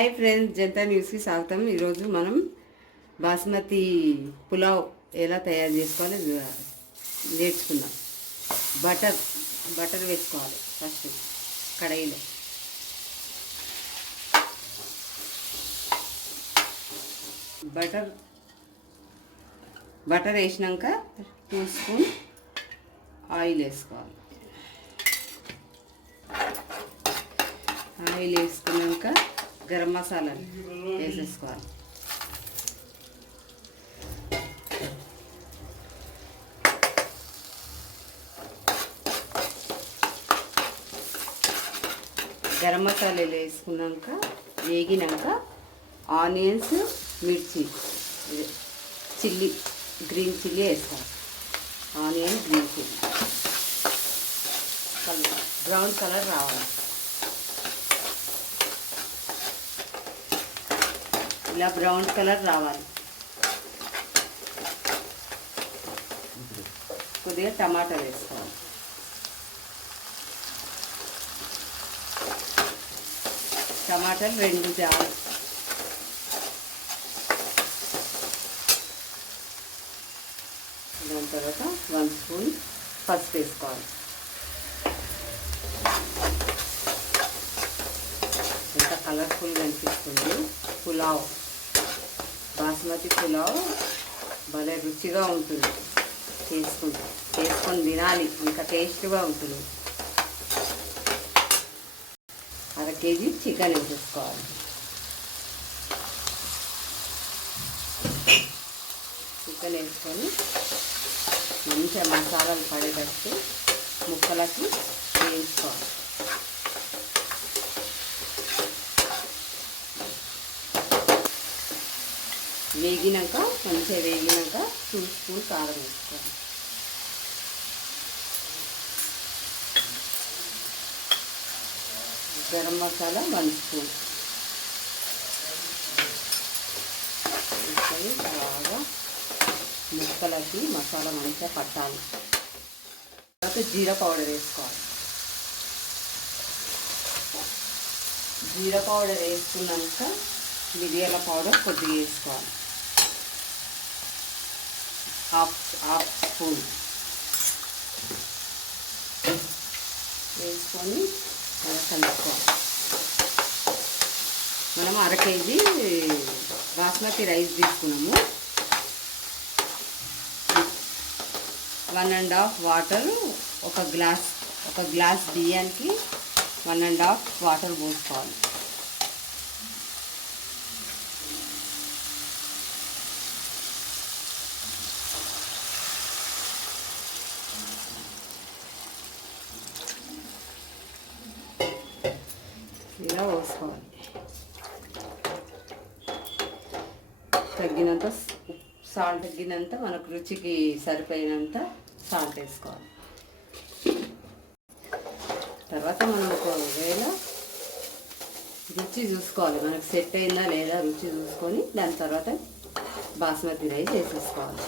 Hi friends, Janata న్యూస్కి స్వాగతం. ఈరోజు మనం బాస్మతి పులావ్ ఎలా తయారు చేసుకోవాలి నేర్చుకుందాం. బటర్ వేసుకోవాలి. ఫస్ట్ కడాయిలో బటర్ వేసినాక 2 స్పూన్ ఆయిల్ వేసుకోవాలి. ఆయిల్ వేసుకున్నాక గరం మసాలాలు వేసేసుకోవాలి. గరం మసాలాలు వేసుకున్నాక వేగినాక ఆనియన్స్, మిర్చి, గ్రీన్ చిల్లీ వేసుకోవాలి. Onion, green chilli brown colour రావాలి. ఇలా బ్రౌన్ కలర్ రావాలి. కొద్దిగా టమాటా వేసుకోవాలి. టమాటాలు 2 చాలు. దాని తర్వాత 1 స్పూన్ పసుపు వేసుకోవాలి. ఎంత కలర్ఫుల్గా అనిపిస్తుంది. పులావ్, బాస్మతి పులావ్ భలే రుచిగా ఉంటుంది. చేసుకొని తినాలి, ఇంకా టేస్ట్గా ఉంటుంది. 1/2 కేజీ చికెన్ వేసేసుకోవాలి. చికెన్ వేసుకొని మంచిగా మసాలాలు పడేటట్టు ముక్కలకి వేయించుకోవాలి. మంచిగా వేగినాక 2 స్పూన్ కారం వేసుకోవాలి. గరం మసాలా 1 స్పూన్ వేసుకొని బాగా ముక్కలకి మసాలా మంచిగా పట్టాలి. తర్వాత జీరా పౌడర్ వేసుకోవాలి. జీరా పౌడర్ వేసుకున్నాక మిరియాల పౌడర్ కొద్దిగా వేసుకోవాలి. హాఫ్ స్పూన్ వేసుకొని కలుపుకోవాలి. మనం 1/2 కేజీ బాస్మతి రైస్ తీసుకున్నాము. 1.5 వాటర్, ఒక గ్లాస్ బియ్యానికి 1.5 వాటర్ పోసుకోవాలి. ఇలా పోసుకోవాలి. తగ్గినంత సాల్ట్, తగ్గినంత మనకు రుచికి సరిపోయినంత సాల్ట్ వేసుకోవాలి. తర్వాత మనం ఒకవేళ రుచి చూసుకోవాలి, మనకు సెట్ అయిందా లేదా రుచి చూసుకొని దాని తర్వాత బాస్మతి రైస్ వేసేసుకోవాలి.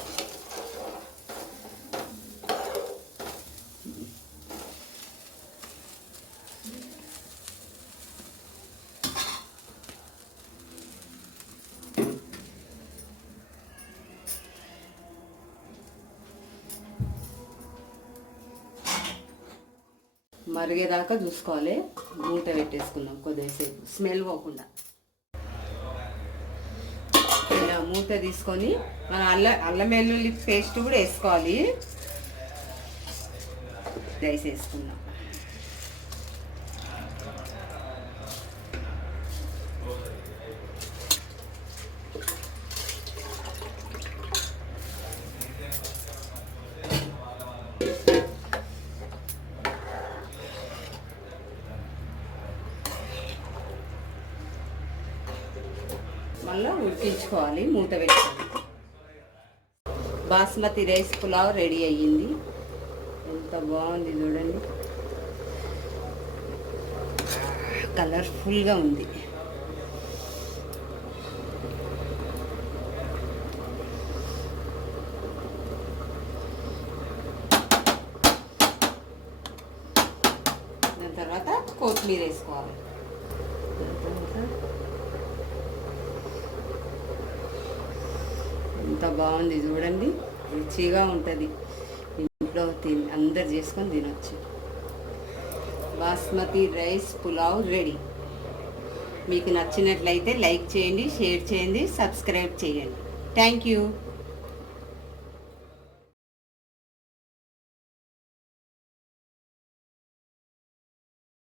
మరిగేదాకా చూసుకోవాలి. మూత పెట్టేసుకుందాం కొద్దిసేపు, స్మెల్ పోకుండా. ఇలా మూత తీసుకొని మన అల్లం వెల్లుల్లి పేస్ట్ కూడా వేసుకోవాలి. రైస్ వేసుకుందాం. మళ్ళీ ఉడికించుకోవాలి, మూత పెట్టుకోవాలి. బాస్మతి రైస్ పులావ్ రెడీ అయ్యింది. ఎంత బాగుంది చూడండి, కలర్ఫుల్గా ఉంది. దాని తర్వాత కొత్తిమీర వేసుకోవాలి. ఎంత బాగుంది చూడండి, రుచిగా ఉంటుంది. ఇంట్లో అందరు చేసుకొని తినొచ్చు. Basmati rice pulao ready. మీకు నచ్చినట్లయితే లైక్ చేయండి, షేర్ చేయండి, సబ్స్క్రైబ్ చేయండి. Thank you.